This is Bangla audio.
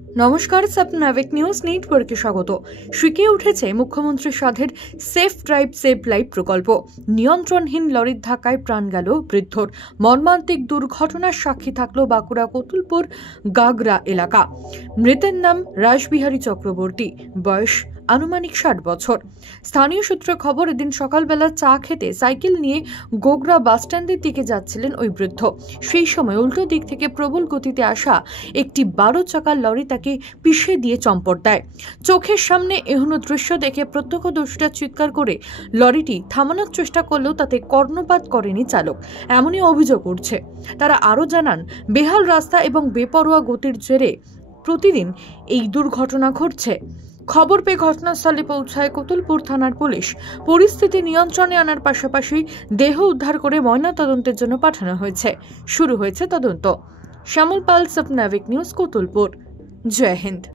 নমস্কার, সাপনাভিক নিউজ নেটওয়ার্কে স্বাগত। শিখে উঠেছে মুখ্যমন্ত্রী সাধের সেফ ড্রাইভ সেভ লাইফ প্রকল্প। নিয়ন্ত্রণহীন লরির ধাক্কায় প্রাণ গেল বৃদ্ধর। মর্মান্তিক দুর্ঘটনার সাক্ষী থাকলো বাঁকুড়া কতুলপুর গাগরা এলাকা। মৃতের নাম রাসবিহারী চক্রবর্তী, বয়স আনুমানিক 60 বছর। স্থানীয় সূত্রে খবর, এদিন সকালবেলা চা খেতে সাইকেল নিয়ে গোগরা বাসস্ট্যান্ডের দিকে যাচ্ছিলেন ওই বৃদ্ধ। সেই সময় উল্টো দিক থেকে প্রবল গতিতে আসা একটি 12 চাকার লরি তাকে পিষে দিয়ে চম্পট দেয়। চোখের সামনে এহেন দৃশ্য দেখে প্রত্যক্ষদর্শীরা চিৎকার করে লরিটি থামানোর চেষ্টা করলেও তাতে কর্ণপাত করেনি চালক, এমনই অভিযোগ উঠছে। তারা আরও জানান, বেহাল রাস্তা এবং বেপরোয়া গতির জেরে প্রতিদিন এই দুর্ঘটনা ঘটছে। খবর পেয়ে ঘটনাস্থলে পৌঁছায় কতুলপুর থানার পুলিশ। পরিস্থিতি নিয়ন্ত্রণে আনার পাশাপাশি দেহ উদ্ধার করে ময়নাতদন্তের জন্য পাঠানো হয়েছে। শুরু হয়েছে তদন্ত। শ্যামল পাল, সাপনাভিক নিউজ, কতুলপুর। জয় হিন্দ।